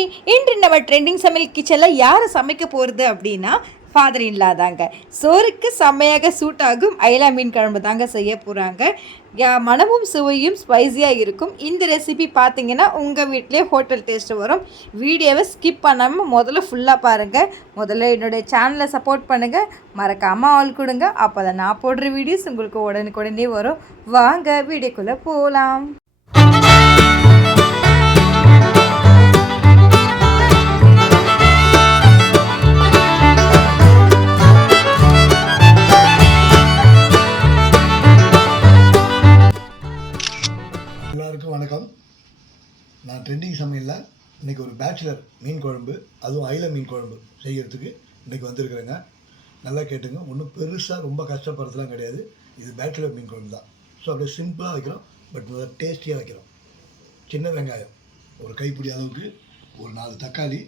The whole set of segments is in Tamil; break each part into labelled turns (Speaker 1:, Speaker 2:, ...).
Speaker 1: ஹாய் இன்று நம்ம ட்ரெண்டிங் சமையல் கிச்சனில் யார் சமைக்க போகிறது அப்படின்னா ஃபாதர் இல்லாதாங்க சோறுக்கு செம்மையாக சூட் ஆகும். ஐலா மீன் குழம்பு தாங்க செய்ய போகிறாங்க மனமும் சுவையும் ஸ்பைஸியாக இருக்கும். இந்த ரெசிபி பார்த்தீங்கன்னா உங்கள் வீட்டிலே ஹோட்டல் டேஸ்ட் வரும். வீடியோவை ஸ்கிப் பண்ணாமல் முதல்ல ஃபுல்லாக பாருங்கள் முதல்ல என்னுடைய சேனலை சப்போர்ட் பண்ணுங்கள் மறக்காமல் ஆள் கொடுங்க. அப்போ தான் நான் போடுற வீடியோஸ் உங்களுக்கு உடனுக்குடனே வரும். வாங்க வீடியோக்குள்ளே போகலாம்
Speaker 2: இன்றைக்கி ஒரு பேச்சுலர் மீன் குழம்பு அதுவும் அயில மீன் குழம்பு செய்கிறதுக்கு இன்றைக்கி வந்திருக்கிறேங்க. நல்லா கேட்டுங்க. ஒன்றும் பெருசாக ரொம்ப கஷ்டப்படுறதுலாம் கிடையாது. இது பேச்சுலர் மீன் குழம்பு தான். ஸோ அப்படியே சிம்பிளாக வைக்கிறோம். பட் நல்லா டேஸ்டியாக வைக்கிறோம். சின்ன வெங்காயம். ஒரு கைப்பிடி அளவுக்கு ஒரு நாலு தக்காளி.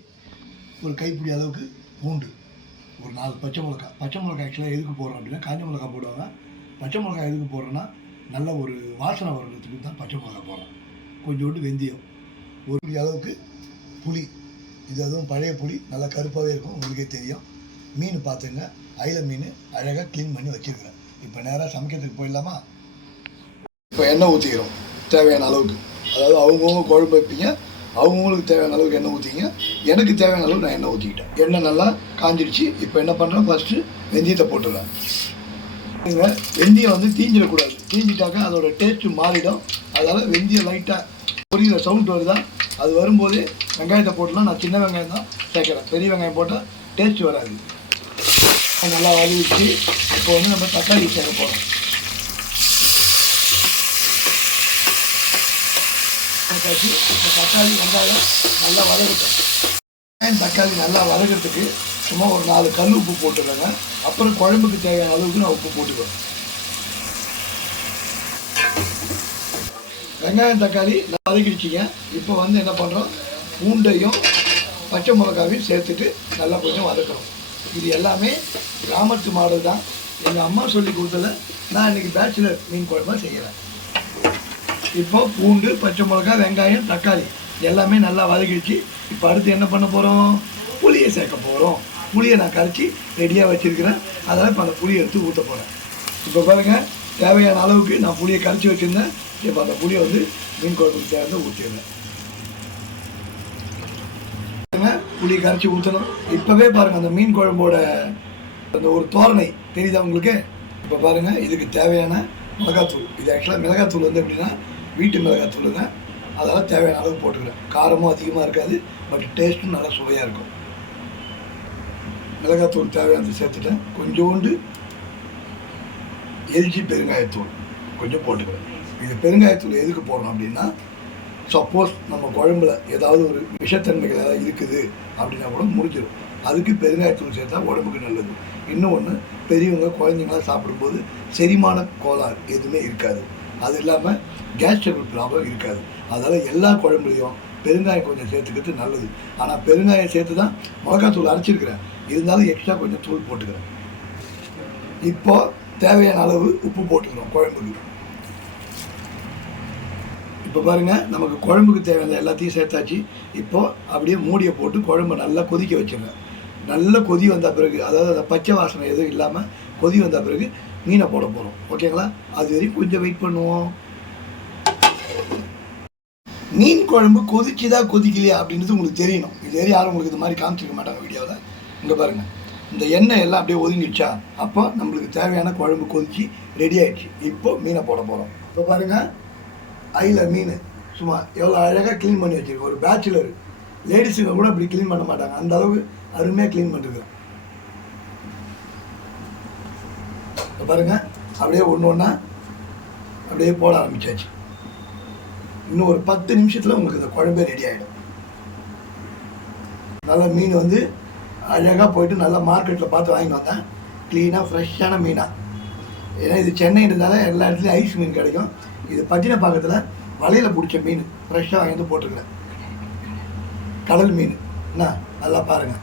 Speaker 2: ஒரு கைப்பிடி அளவுக்கு பூண்டு. ஒரு நாலு பச்சை மிளகா பச்சை மிளகா ஆக்சுவலாக எதுக்கு போடுறோம் அப்படின்னா காஞ்ச மிளகா போடுவாங்க. பச்சை மிளகா எதுக்கு போடுறோன்னா நல்ல ஒரு வாசனை வர்றதுக்கு தான் பச்சை மிளகா போடுறோம். கொஞ்சோண்டு வெந்தயம். ஒரு அளவுக்கு புளி. இது அதுவும் பழைய புளி. நல்லா கருப்பாகவே இருக்கும். உங்களுக்கே தெரியும். மீன் பார்த்துங்க அயில மீன் அழகாக க்ளீன் பண்ணி வச்சுருக்கிறேன். இப்போ நேராக சமைக்கிறதுக்கு போயிடலாமா? இப்போ எண்ணெய் ஊற்றிக்கிறோம் தேவையான அளவுக்கு. அதாவது அவங்கவுங்க குழம்பு வைப்பீங்க. அவங்கவுங்களுக்கு தேவையான அளவுக்கு எண்ணெய் ஊற்றிங்க எனக்கு தேவையான அளவுக்கு நான் எண்ணெய் ஊற்றிக்கிட்டேன் எண்ணெய் நல்லா காஞ்சிடுச்சு இப்போ என்ன பண்ணுறேன் ஃபஸ்ட்டு வெந்தயத்தை போட்டுடுறேன் பாருங்க, வெந்தயம் வந்து தீஞ்சிடக்கூடாது. தீஞ்சிட்டாக்கா அதோட டேஸ்ட்டு மாறிடும். அதனால் வெந்தயம் லைட்டாக பொரியிற சவுண்ட் வருதா? அது வரும்போது வெங்காயத்தை போட்டுலாம் நான் சின்ன வெங்காயம் தான் சேர்க்குறேன். பெரிய வெங்காயம் போட்டால் டேஸ்ட் வராது. நல்லா வதவிச்சு இப்போ வந்து நம்ம தக்காளி சேர்க்க போகிறோம் போட்டாச்சு தக்காளி வெங்காயம் நல்லா வதகட்டும் வெங்காயம் தக்காளி நல்லா வதக்கிறதுக்கு சும்மா ஒரு நாலு கல் உப்பு போட்டுக்கோங்க. அப்புறம் குழம்புக்கு தேவையான அளவுக்கு நான் உப்பு போட்டுக்குவேன் வெங்காயம் தக்காளி நல்லா வதக்கிடுச்சிங்க. இப்போ வந்து என்ன பண்ணுறோம் பூண்டையும் பச்சை மிளகாவையும் சேர்த்துட்டு நல்லா கொஞ்சம் வதக்கிறோம். இது எல்லாமே கிராமத்து மாடல் தான். எங்கள் அம்மா சொல்லி கொடுத்தத நான் இன்னைக்கு பேச்சுலர் மீன் குழம்பா செய்கிறேன் இப்போ பூண்டு பச்சை மிளகா வெங்காயம் தக்காளி எல்லாமே நல்லா வதக்கிடுச்சு. இப்போ அடுத்து என்ன பண்ண போகிறோம் புளியை சேர்க்க போகிறோம் புளியை நான் கரைச்சி ரெடியாக வச்சுருக்கிறேன். அதனால் இப்போ அந்த புளியை எடுத்து ஊற்ற போகிறேன் இப்போ பாருங்கள் தேவையான அளவுக்கு நான் புளியை கரைச்சி வச்சுருந்தேன். இப்போ அந்த புளியை வந்து மீன் குழம்புக்கு சேர்ந்து ஊற்றிடுவேன் புளி கரைச்சி ஊற்றணும் இப்போவே பாருங்கள் அந்த மீன் குழம்போட அந்த ஒரு தோரணை தெரியுதா உங்களுக்கு? இப்போ பாருங்கள் இதுக்கு தேவையான மிளகாத்தூள். இது ஆக்சுவலாக மிளகாத்தூள் வந்து எப்படின்னா வீட்டு மிளகாத்தூளுங்க அதெல்லாம் தேவையான அளவு போட்டுக்கிறேன். காரமும் அதிகமாக இருக்காது பட் டேஸ்ட்டும் நல்லா சுவையாக இருக்கும். மிளகாத்தூள் தேவையானது சேர்த்துட்டேன். கொஞ்சோண்டு எல்ஜி பெருங்காயத்தூள் கொஞ்சம் போட்டுக்கிறேன். இது பெருங்காயத்தூள் எதுக்கு போடுறோம் அப்படின்னா சப்போஸ் நம்ம குழம்புல ஏதாவது ஒரு விஷத்தன்மைகள் ஏதாவது இருக்குது அப்படின்னா கூட முடிஞ்சிடும் அதுக்கு பெருங்காயத்தூள் சேர்த்தா உடம்புக்கு நல்லது. இன்னும் ஒன்று பெரியவங்க குழந்தைங்களாம் சாப்பிடும்போது செரிமான கோளாறு எதுவுமே இருக்காது. அது இல்லாமல் கேஸ் ட்ரபிள் ப்ராப்ளம் இருக்காது. அதனால் எல்லா குழம்புலையும் பெருங்காயம் கொஞ்சம் சேர்த்துக்கிறது நல்லது. ஆனால் பெருங்காயம் சேர்த்து தான் மிளகாத்தூள் அரைச்சிருக்கிறேன். இருந்தாலும் எக்ஸ்ட்ரா கொஞ்சம் தூள் போட்டுக்கிறேன். இப்போ தேவையான அளவு உப்பு போட்டுக்கிறோம் குழம்புக்கு. இப்போ பாருங்கள் நமக்கு குழம்புக்கு தேவையான எல்லாத்தையும் சேர்த்தாச்சு. இப்போ அப்படியே மூடியை போட்டு குழம்பு நல்லா கொதிக்க வச்சுருங்க நல்ல கொதி வந்த பிறகு அதாவது அந்த பச்சை வாசனை எதுவும் இல்லாமல் கொதி வந்த பிறகு மீனை போட போகிறோம் ஓகேங்களா அது வரைக்கும் கொஞ்சம் வெயிட் பண்ணுவோம். மீன் குழம்பு கொதிச்சுதா கொதிக்கலையா அப்படின்றது உங்களுக்கு தெரியணும். இது வரையும் யாரும் உங்களுக்கு இது மாதிரி காமிச்சிருக்க மாட்டாங்க வீடியோவில் இங்கே பாருங்கள் இந்த எண்ணெய் எல்லாம் அப்படியே ஒதுங்கிடுச்சா? அப்போ நம்மளுக்கு தேவையான குழம்பு கொதிச்சு ரெடி ஆகிடுச்சு இப்போ மீனை போட போகிறோம் இப்போ பாருங்கள் ஐயில் மீன். சும்மா எவ்வளோ அழகாக க்ளீன் பண்ணி வச்சுருக்கோம் ஒரு பேச்சுலர் லேடிஸுங்க கூட இப்படி க்ளீன் பண்ண மாட்டாங்க. அந்த அளவுக்கு அருமையாக க்ளீன் பண்ணிருக்கோம் பாருங்கள் அப்படியே ஒன்று ஒன்றா அப்படியே போட ஆரம்பிச்சாச்சு. இன்னும் ஒரு பத்து நிமிஷத்தில் உங்களுக்கு இந்த குழம்பே ரெடி ஆகிடும் நல்லா மீன் வந்து அழகாக போயிட்டு நல்லா மார்க்கெட்டில் பார்த்து வாங்கி வந்தேன். க்ளீனாக ஃப்ரெஷ்ஷான மீனாக ஏன்னா இது சென்னைன்றதால எல்லா இடத்துலையும் ஐஸ் மீன் கிடைக்கும். இது பட்டினப்பாக்கத்தில் வலையில் பிடிச்ச மீன் ஃப்ரெஷ்ஷாக வாங்கி வந்து போட்டிருக்கிறேன் கடல் மீன். என்ன? நல்லா பாருங்கள்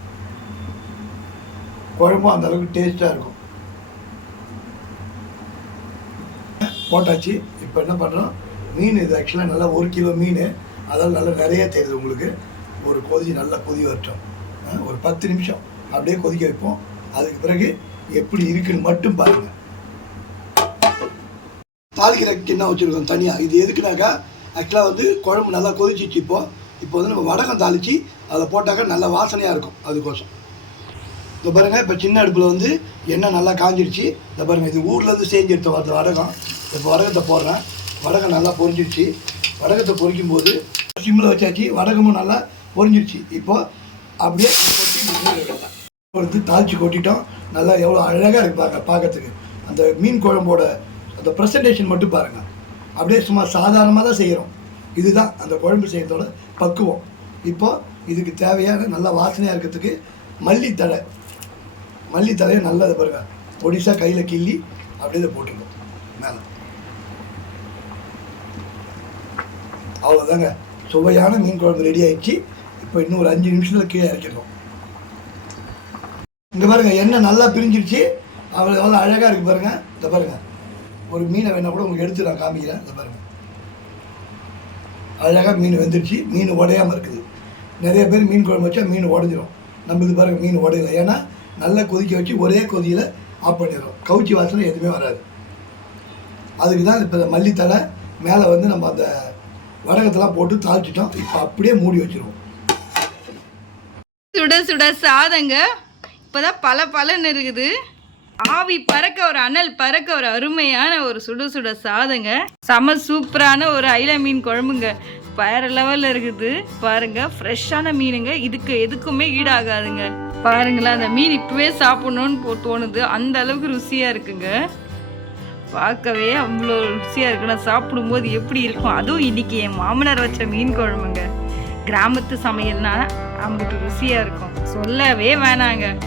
Speaker 2: குழம்பும் அந்த அளவுக்கு டேஸ்ட்டாக இருக்கும். போட்டாச்சு. இப்போ என்ன பண்ணுறோம் மீன் இது ஆக்சுவலாக நல்லா ஒரு கிலோ மீன். அதெல்லாம் நல்லா நிறைய தெரியுது உங்களுக்கு. ஒரு கொதி நல்லா கொதி வரட்டும். ஒரு பத்து நிமிஷம். அப்படியே கொதிக்க வைப்போம். அதுக்கு பிறகு எப்படி இருக்குன்னு மட்டும் பாருங்கள் தாளிக்கிற கிண்ணம் வச்சுருக்கோம் தனியாக இது எதுக்குனாக்கா ஆக்சுவலாக வந்து குழம்பு நல்லா கொதிச்சிச்சு இப்போது இப்போ வந்து நம்ம வடகம் தாளித்து அதில் போட்டாக்கா நல்ல வாசனையாக இருக்கும் அதுக்கோசம். இந்த பாருங்கள் இப்போ சின்ன அடுப்பில் வந்து எண்ணெய் நல்லா காஞ்சிருச்சு. இந்த பாருங்கள் இது ஊர்லேருந்து செஞ்சு எடுத்த வரது வடகம். இப்போ வடகத்தை போடுறேன். வடகம் நல்லா பொரிஞ்சிருச்சு. வடகத்தை பொரிக்கும் போது சிம்மில் வச்சாச்சு வடகமும் நல்லா பொரிஞ்சிருச்சு. இப்போது அப்படியே கொட்டி எடுத்து தாளித்து கொட்டிட்டோம். நல்லா எவ்வளோ அழகாக இருக்குது பார்க்க பார்க்கறதுக்கு அந்த மீன் குழம்போட அந்த ப்ரெசன்டேஷன் மட்டும் பாருங்கள் அப்படியே சும்மா சாதாரணமாக தான் செய்கிறோம் இதுதான் அந்த குழம்பு செய்யறதோட பக்குவம். இப்போ இதுக்கு தேவையான நல்ல வாசனையாக இருக்கிறதுக்கு மல்லித்தழை. மல்லித்தழையை நல்லா இதை பாருங்கள் பொடிசாக கையில் கிள்ளி அப்படியே இதை போட்டுருக்கோம் மேலே. அவ்வளோதாங்க சுவையான மீன் குழம்பு ரெடி ஆகிடுச்சு இப்போ இன்னும் ஒரு அஞ்சு நிமிஷத்தில் கீழே இறக்கிடுறோம் இங்கே பாருங்க எண்ணெய் நல்லா பிரிஞ்சிருச்சு. அவ்வளோ எவ்வளோ அழகாக இருக்குது பாருங்க. இந்த பாருங்கள் ஒரு மீனை வேணா கூட உங்களுக்கு எடுத்து நான் காமிக்கிறேன். இந்த பாருங்க. அழகாக மீன் வெந்துருச்சு. மீன் உடையாமல் இருக்குது. நிறைய பேர் மீன் குழம்பு வச்சா மீன் உடஞ்சிரும். இது பாருங்க மீன் உடையல. ஏன்னா நல்லா கொதிக்க வச்சு ஒரே கொதியில் ஆஃப் பண்ணிடுறோம். கவுச்சி வாசனை எதுவுமே வராது. அதுக்கு தான் இப்போ மல்லித்தலை மேலே வந்து நம்ம அந்த வடகத்தெல்லாம் போட்டு தாளிச்சிட்டோம். இப்போ அப்படியே மூடி வச்சிருவோம்.
Speaker 1: சுட சுட சாதங்க. இப்போதான் பல பலன்னு இருக்குது. ஆவி பறக்க ஒரு அனல் பறக்க ஒரு அருமையான ஒரு சுட சுட சாதங்க. செம சூப்பரான ஒரு ஐல மீன் குழம்புங்க. வேற லெவலில் இருக்குது. பாருங்க ஃப்ரெஷ்ஷான மீனுங்க. இதுக்கு எதுக்குமே ஈடாகாதுங்க. பாருங்களேன் அந்த மீன் இப்பவே சாப்பிடணும்னு தோணுது. அந்த அளவுக்கு ருசியாக இருக்குங்க. பார்க்கவே அவ்வளோ ருசியாக இருக்கு. நான் சாப்பிடும்போது எப்படி இருக்கும்? அதுவும் இன்னைக்கு என் மாமனார் வச்ச மீன் குழம்புங்க. கிராமத்து சமையல்னா அவங்களுக்கு ருசியாக இருக்கும். சொல்லவே வேணாங்க.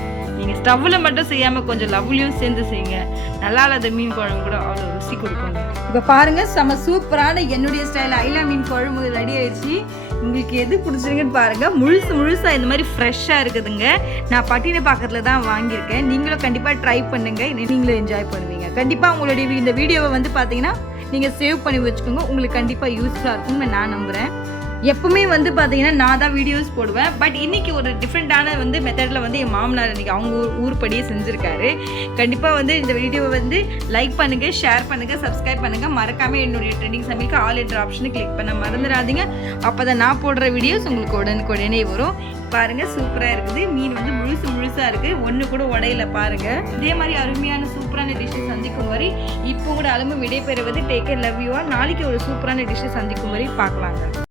Speaker 1: நீங்கள் ஸ்டவ்வில் மட்டும் செய்யாமல் கொஞ்சம் லவ்லையும் சேர்ந்து செய்யுங்க. நல்லா இல்லாத மீன் குழம்பு கூட அவ்வளோ ருசி கொடுக்கும். இப்போ பாருங்கள் செம சூப்பரான என்னுடைய ஸ்டைல் ஐலா மீன் குழம்பு ரெடி ஆயிடுச்சு. உங்களுக்கு எது பிடிச்சிருக்குன்னு பாருங்கள் முழுசு முழுசாக இந்த மாதிரி ஃப்ரெஷ்ஷாக இருக்குதுங்க. நான் பட்டினப்பாக்கத்தில் தான் வாங்கியிருக்கேன். நீங்களும் கண்டிப்பாக ட்ரை பண்ணுங்கள் நீங்களும் என்ஜாய் பண்ணுவீங்க. கண்டிப்பாக உங்களுடைய இந்த வீடியோவை வந்து பார்த்தீங்கன்னா நீங்கள் சேவ் பண்ணி வச்சுக்கோங்க. உங்களுக்கு கண்டிப்பாக யூஸ்ஃபுல்லாக இருக்கும்னு நான் நம்புகிறேன் எப்பவுமே வந்து பார்த்தீங்கன்னா நான் தான் வீடியோஸ் போடுவேன். பட் இன்னைக்கு ஒரு டிஃப்ரெண்ட்டான வந்து மெத்தடில் வந்து என் மாமனார் இன்னைக்கு அவங்க ஊர் ஊர்படியே செஞ்சுருக்காரு. கண்டிப்பாக வந்து இந்த வீடியோவை வந்து லைக் பண்ணுங்கள் ஷேர் பண்ணுங்கள் சப்ஸ்கிரைப் பண்ணுங்கள் மறக்காமல் என்னுடைய ட்ரெண்டிங் சமைக்க ஆல் என்ற ஆப்ஷனை கிளிக் பண்ண மறந்துடாதீங்க. அப்போ தான் நான் போடுற வீடியோஸ் உங்களுக்கு உடனுக்குடனே வரும். பாருங்க சூப்பராக இருக்குது. மீன் வந்து முழுசு முழுசாக இருக்குது ஒன்று கூட உடையில பாருங்கள் இதே மாதிரி அருமையான சூப்பரான டிஷ்ஷை சந்திக்கும் வரை இப்போ கூட அலும்பு விடைபெறுவது டேக் கேர் லவ் யூவா நாளைக்கு ஒரு சூப்பரான டிஷ்ஷை சந்திக்கும் வரை பார்க்கலாங்க.